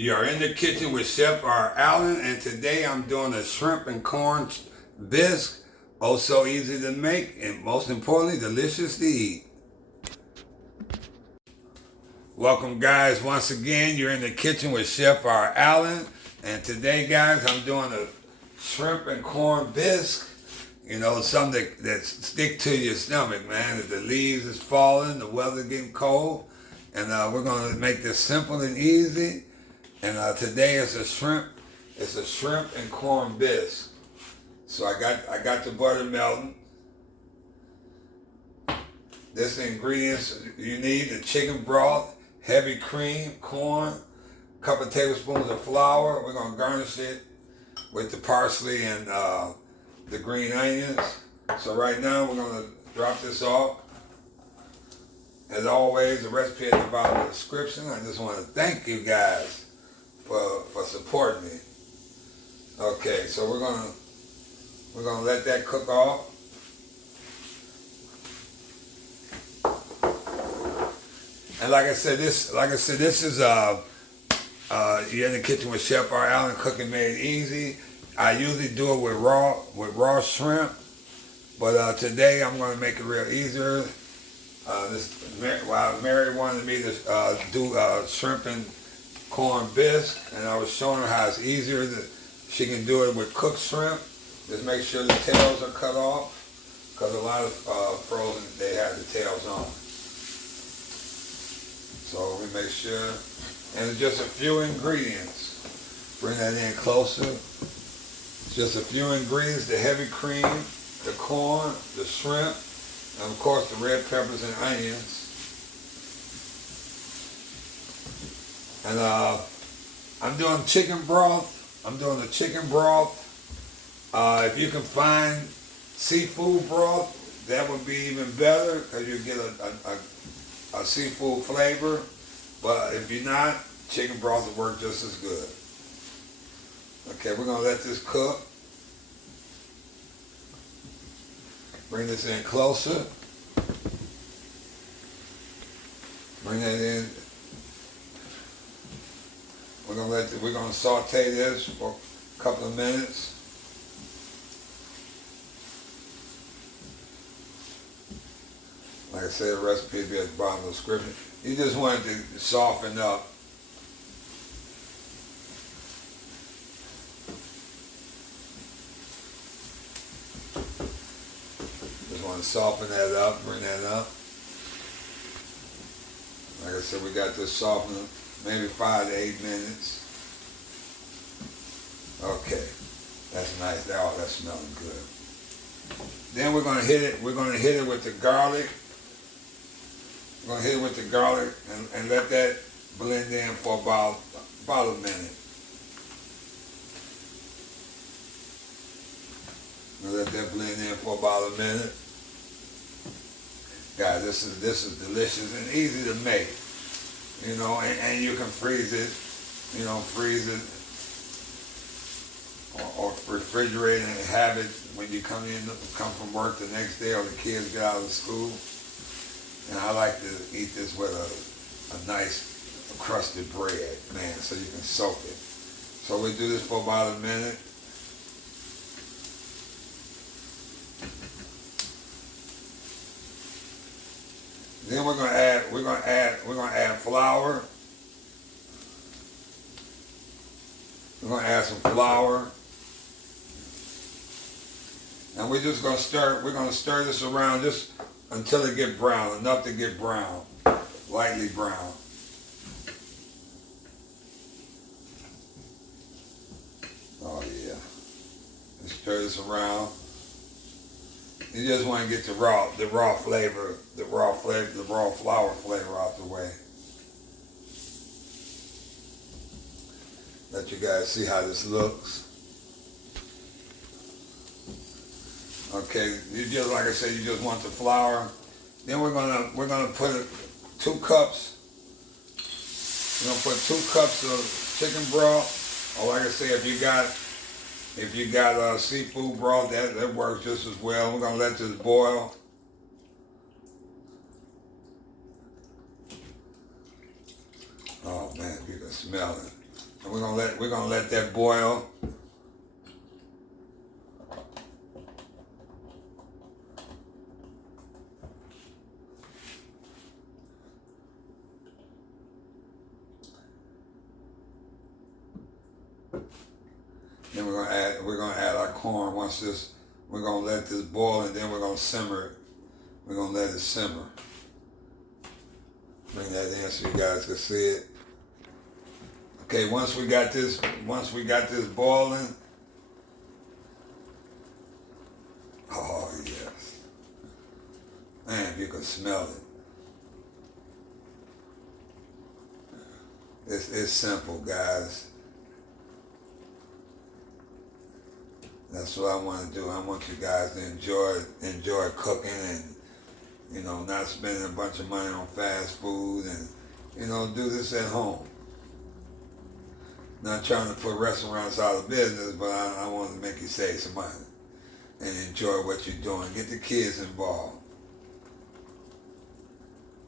You're in the kitchen with Chef R. Allen, and today I'm doing a shrimp and corn bisque. Oh, so easy to make, and most importantly, delicious to eat. Welcome, guys. Once again, you're in the kitchen with Chef R. Allen, and today, guys, I'm doing a shrimp and corn bisque. You know, something that stick to your stomach, man. The leaves is falling, the weather getting cold, and we're gonna make this simple and easy. And today is a shrimp. It's a shrimp and corn bisque. So I got the butter melting. This ingredients you need: the chicken broth, heavy cream, corn, a couple of tablespoons of flour. We're gonna garnish it with the parsley and the green onions. So right now we're gonna drop this off. As always, the recipe at the bottom of the description. I just want to thank you guys for supporting me. Okay, so we're gonna let that cook off. And like I said, this is you're in the kitchen with Chef R. Allen, cooking made easy. I usually do it with raw shrimp, but today I'm going to make it real easier. Mary wanted me to do shrimp and corn bisque, and I was showing her how it's easier that she can do it with cooked shrimp. Just make sure the tails are cut off, because a lot of frozen, they have the tails on. So we make sure, and it's just a few ingredients. Bring that in closer. Just a few ingredients: the heavy cream, the corn, the shrimp, and of course the red peppers and onions. And I'm doing chicken broth. I'm doing the chicken broth. If you can find seafood broth, that would be even better, because you get a seafood flavor. But if you're not, chicken broth will work just as good. Okay, we're gonna let this cook. Bring this in closer. Bring that in. We're gonna saute this for a couple of minutes. Like I said, the recipe will be at the bottom of the description. You just want it to soften up. Just want to soften that up, bring that up. Like I said, we got this softening maybe 5 to 8 minutes. Okay, that's nice. Oh, that's smelling good. Then we're gonna hit it. We're gonna hit it with the garlic. We're gonna hit it with the garlic and let that blend in for about a minute. Let that blend in for about a minute. Guys, this is delicious and easy to make. You know, and you can freeze it. You know, freeze it or refrigerate and have it when you come from work the next day, or the kids get out of school. And I like to eat this with a nice crusted bread, man, so you can soak it. So we do this for about a minute. Then we're gonna add flour. We're gonna add some flour. And we're just gonna stir this around just until it get brown, enough to get brown, lightly brown. Oh yeah. And stir this around. You just want to get the raw flavor, the raw flour flavor out the way. Let you guys see how this looks. Okay, you just, like I said, you just want the flour. Then we're gonna put 2 cups. We're gonna put 2 cups of chicken broth. Or like I say, if you got seafood broth, that works just as well. We're gonna let this boil. Oh man, you can smell it. And we're gonna let that boil. Then we're gonna add our corn. Once this, we're gonna let this boil, and then we're gonna simmer it. We're gonna let it simmer. Bring that in so you guys can see it. Okay, once we got this boiling. Oh yes. Man, you can smell it. It's simple, guys. That's what I want to do. I want you guys to enjoy cooking and, you know, not spending a bunch of money on fast food and, you know, do this at home. Not trying to put restaurants out of business, but I want to make you save some money and enjoy what you're doing. Get the kids involved.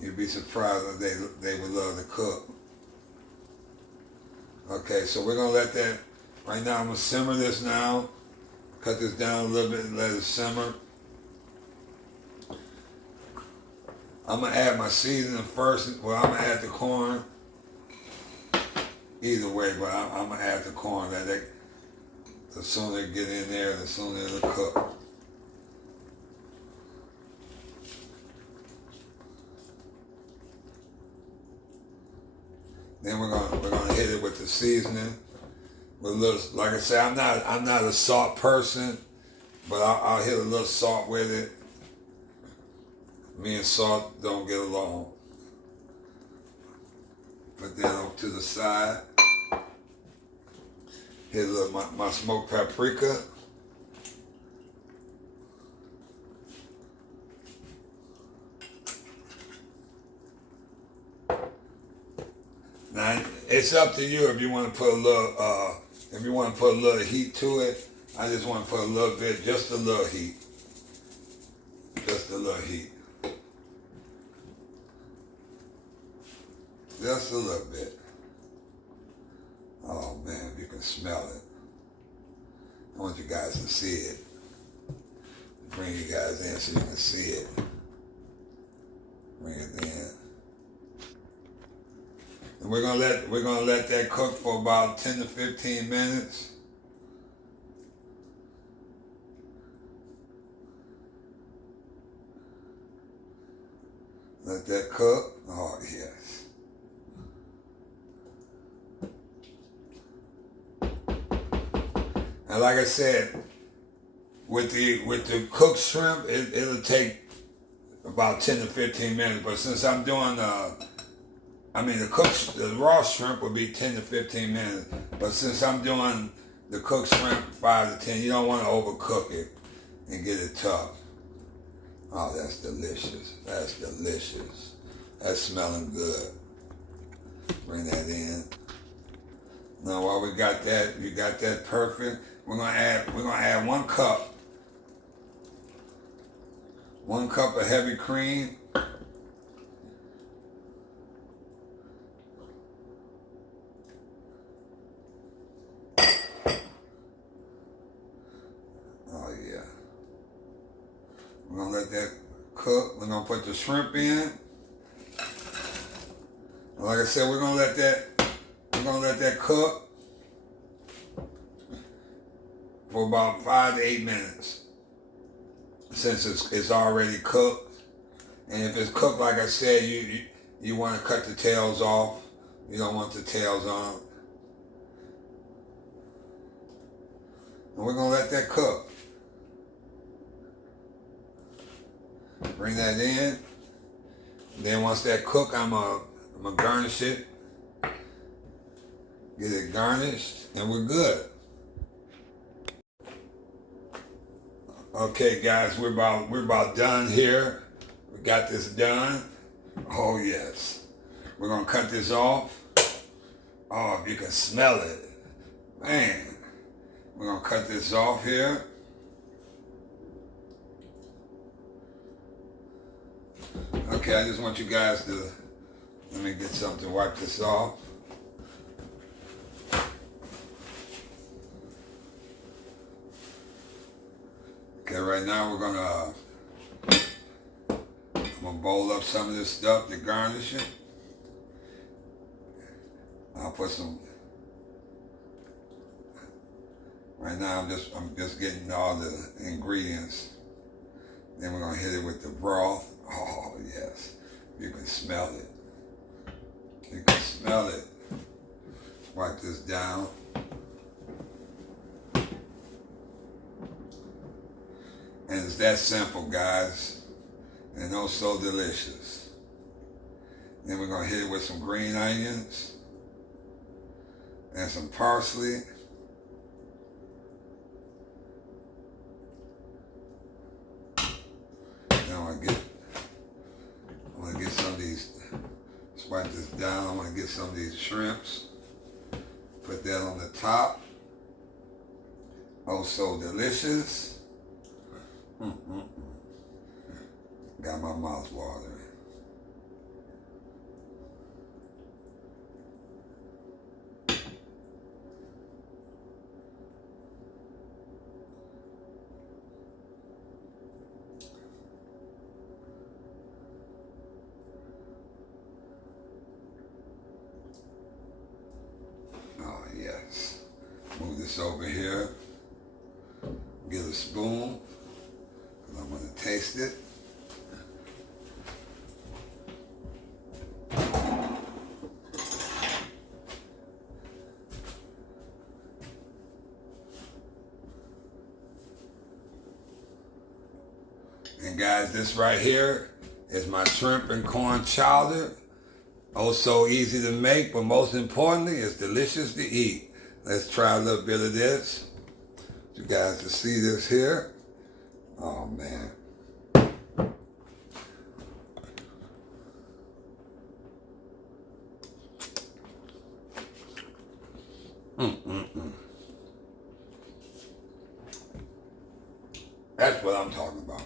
You'd be surprised if they would love to cook. Okay, so we're going to let that, right now I'm going to simmer this now. Cut this down a little bit and let it simmer. I'm going to add my seasoning first. Well, I'm going to add the corn. Either way, but I'm going to add the corn. The sooner it get in there, the sooner it'll cook. Then we're gonna hit it with the seasoning. With a little, like I said, I'm not a salt person, but I'll hit a little salt with it. Me and salt don't get along. Put that off to the side. Hit a little my smoked paprika. Now it's up to you if you want to put a little heat to it. I just want to put a little bit, just a little heat. Just a little heat. Just a little bit. Oh man, you can smell it. I want you guys to see it. Bring you guys in so you can see it. Bring it in. And we're gonna let that cook for about 10 to 15 minutes. Let that cook. Oh yes. And like I said, with the cooked shrimp, it'll take about 10 to 15 minutes. But since I'm doing the raw shrimp will be 10 to 15 minutes. But since I'm doing the cooked shrimp 5 to 10, you don't want to overcook it and get it tough. Oh, that's delicious. That's delicious. That's smelling good. Bring that in. Now while we got that, you got that perfect. We're gonna add 1 cup. 1 cup of heavy cream. Oh yeah. We're gonna let that cook. We're gonna put the shrimp in. Like I said, we're gonna let that cook for about 5 to 8 minutes. Since it's already cooked, and if it's cooked, like I said, you want to cut the tails off. You don't want the tails on. And we're gonna let that cook. Bring that in. Then once that cook, I'm gonna garnish it. Get it garnished, and we're good. Okay, guys, we're about done here. We got this done. Oh yes. We're gonna cut this off. Oh, if you can smell it, man. We're gonna cut this off here. Okay, I just want you guys to, let me get something to wipe this off. right now we're gonna I'm gonna bowl up some of this stuff to garnish it. I'll put some. Right now I'm just getting all the ingredients. Then we're gonna hit it with the broth. Oh yes, you can smell it. You can smell it. Wipe this down. And it's that simple, guys. And oh so delicious. Then we're gonna hit it with some green onions and some parsley. Now I'm gonna get some of these, swipe this down, I'm gonna get some of these shrimps. Put that on the top. Oh so delicious. Got my mouth watering. Oh yes. Move this over here. Get a spoon. I'm going to taste it. And guys, this right here is my shrimp and corn chowder. Oh, so easy to make, but most importantly, it's delicious to eat. Let's try a little bit of this. You guys can see this here. Oh man. That's what I'm talking about.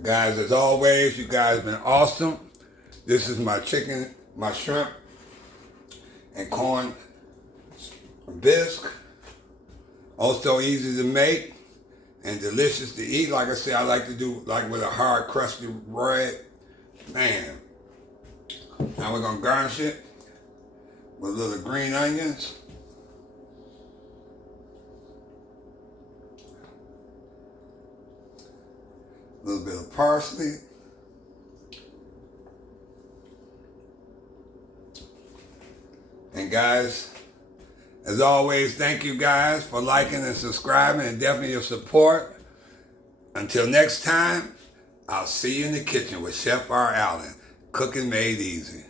Guys, as always, you guys have been awesome. This is my chicken, my shrimp and corn bisque. Also easy to make and delicious to eat. Like I said, I like to do like with a hard crusty bread. Man. Now we're gonna garnish it with a little green onions. A little bit of parsley. And guys, as always, thank you guys for liking and subscribing and definitely your support. Until next time, I'll see you in the kitchen with Chef R. Allen, cooking made easy.